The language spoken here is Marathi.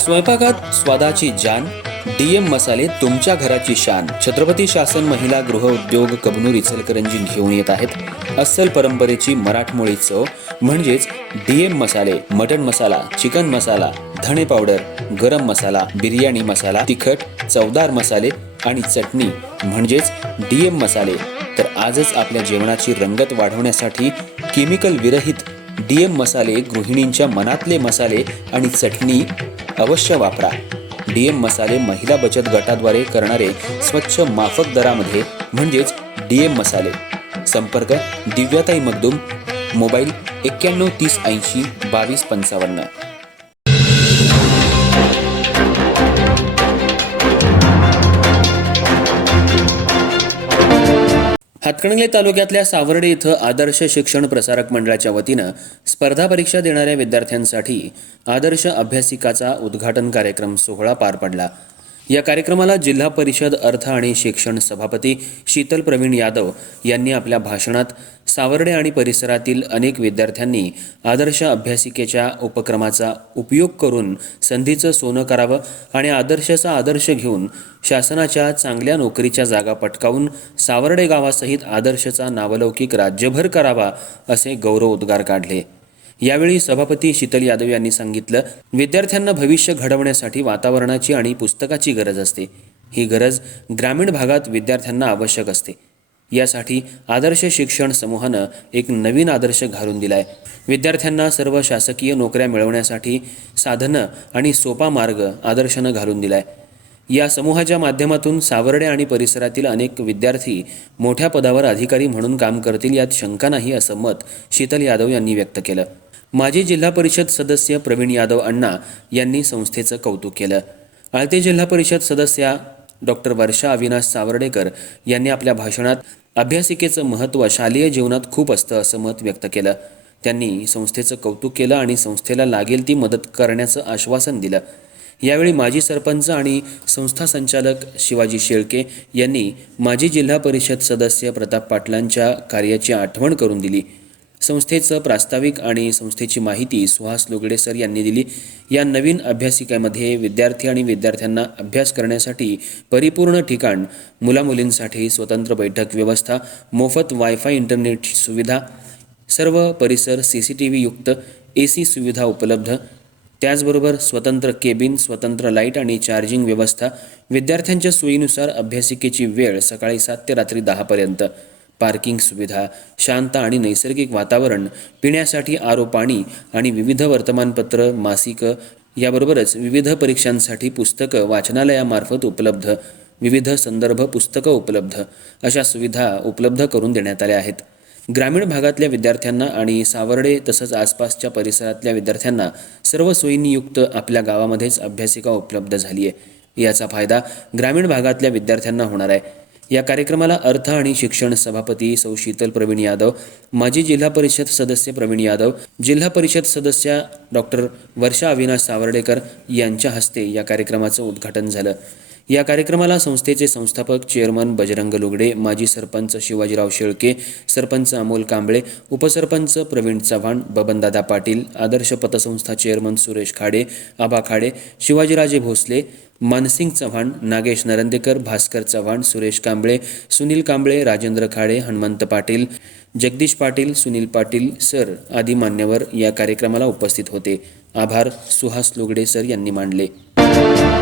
स्वयंपाकात स्वादाची जान, डीएम मसाले तुमच्या घराची शान. छत्रपती शासन महिला गृह उद्योग कबनूर इचलकरंजी घेऊन येत आहेत अस्सल परंपरेची मराठमोळी चव म्हणजेच डीएम मसाले. मटन मसाला, चिकन मसाला, धणे पावडर, गरम मसाला, बिर्याणी मसाला, तिखट चवदार मसाले आणि चटणी म्हणजेच डीएम मसाले. तर आजच आपल्या जेवणाची रंगत वाढवण्यासाठी केमिकल विरहित डीएम मसाले, गृहिणींच्या मनातले मसाले आणि चटणी अवश्य वापरा. डीएम मसाले महिला बचत गटाद्वारे करणारे स्वच्छ माफक दरामध्ये म्हणजेच डीएम मसाले. संपर्क दिव्याताई मगदूम, मोबाईल 91 30 80 22 55. हातकणंगले तालुक्यातल्या सावर्डे इथं आदर्श शिक्षण प्रसारक मंडळाच्या वतीनं स्पर्धा परीक्षा देणाऱ्या विद्यार्थ्यांसाठी आदर्श अभ्यासिकाचा उद्घाटन कार्यक्रम सोहळा पार पडला. या कार्यक्रमाला जिल्हा परिषद अर्थ आणि शिक्षण सभापती शीतल प्रवीण यादव यांनी आपल्या भाषणात सावर्डे आणि परिसरातील अनेक विद्यार्थ्यांनी आदर्श अभ्यासिकेच्या उपक्रमाचा उपयोग करून संधीचं सोनं करावं आणि आदर्शाचा आदर्श घेऊन शासनाच्या चांगल्या नोकरीच्या जागा पटकावून सावर्डे गावासहित आदर्शचा नावलौकिक राज्यभर करावा असे गौरवोद्गार काढले. यावेळी सभापती शीतल यादव यांनी सांगितलं, विद्यार्थ्यांना भविष्य घडवण्यासाठी वातावरणाची आणि पुस्तकाची गरज असते. ही गरज ग्रामीण भागात विद्यार्थ्यांना आवश्यक असते. यासाठी आदर्श शिक्षण समूहानं एक नवीन आदर्श घालून दिलाय. विद्यार्थ्यांना सर्व शासकीय नोकऱ्या मिळवण्यासाठी साधनं आणि सोपा मार्ग आदर्शानं घालून दिलाय. या समूहाच्या माध्यमातून सावर्डे आणि परिसरातील अनेक विद्यार्थी मोठ्या पदावर अधिकारी म्हणून काम करतील यात शंका नाही असं मत शीतल यादव यांनी व्यक्त केलं. माजी जिल्हा परिषद सदस्य प्रवीण यादव अण्णा यांनी संस्थेचं कौतुक केलं. आळते जिल्हा परिषद सदस्या डॉक्टर वर्षा अविनाश सावर्डेकर यांनी आपल्या भाषणात अभ्यासिकेचं महत्त्व शालेय जीवनात खूप असतं असं मत व्यक्त केलं. त्यांनी संस्थेचं कौतुक केलं आणि संस्थेला लागेल ती मदत करण्याचं आश्वासन दिलं. यावेळी माजी सरपंच आणि संस्था संचालक शिवाजी शेळके यांनी माजी जिल्हा परिषद सदस्य प्रताप पाटलांच्या कार्याची आठवण करून दिली. संस्थेचं प्रास्ताविक आणि संस्थेची माहिती सुहास लोगडे सर यांनी दिली. या नवीन अभ्यासिकेमध्ये विद्यार्थी आणि विद्यार्थ्यांना अभ्यास करण्यासाठी परिपूर्ण ठिकाण, मुलामुलींसाठी स्वतंत्र बैठक व्यवस्था, मोफत वायफाय इंटरनेट सुविधा, सर्व परिसर CCTV युक्त AC सुविधा उपलब्ध, त्याचबरोबर स्वतंत्र केबिन, स्वतंत्र लाईट आणि चार्जिंग व्यवस्था, विद्यार्थ्यांच्या सोयीनुसार अभ्यासिकेची वेळ सकाळी 7 ते रात्री 10 पर्यंत, पार्किंग सुविधा, शांत आणि नैसर्गिक वातावरण, पिण्यासाठी RO पाणी आणि विविध वर्तमानपत्र, मासिकं याबरोबरच विविध परीक्षांसाठी पुस्तकं वाचनालयामार्फत उपलब्ध, विविध संदर्भ पुस्तकं उपलब्ध अशा सुविधा उपलब्ध करून देण्यात आल्या आहेत. ग्रामीण भागातल्या विद्यार्थ्यांना आणि सावर्डे तसंच आसपासच्या परिसरातल्या विद्यार्थ्यांना सर्व सोयींनी युक्त आपल्या गावामध्येच अभ्यासिका उपलब्ध झाली आहे. याचा फायदा ग्रामीण भागातल्या विद्यार्थ्यांना होणार आहे. या कार्यक्रमाला अर्थ आणि शिक्षण सभापती सौ शीतल प्रवीण यादव, माजी जिल्हा परिषद सदस्य प्रवीण यादव, जिल्हा परिषद सदस्या डॉक्टर वर्षा अविनाश सावर्डेकर यांच्या हस्ते या कार्यक्रमाचं उद्घाटन झालं. या कार्यक्रमाला संस्थेचे संस्थापक चेअरमन बजरंग लोगडे, माजी सरपंच शिवाजीराव शेळके, सरपंच अमोल कांबळे, उपसरपंच प्रवीण चव्हाण, बबनदादा पाटील, आदर्श पतसंस्था चेअरमन सुरेश खाडे, आबा खाडे, शिवाजीराजे भोसले, मानसिंग चव्हाण, नागेश नरंदेकर, भास्कर चव्हाण, सुरेश कांबळे, सुनील कांबळे, राजेंद्र खाडे, हनुमंत पाटील, जगदीश पाटील, सुनील पाटील सर आदी मान्यवर या कार्यक्रमाला उपस्थित होते. आभार सुहास लोगडे सर यांनी मानले.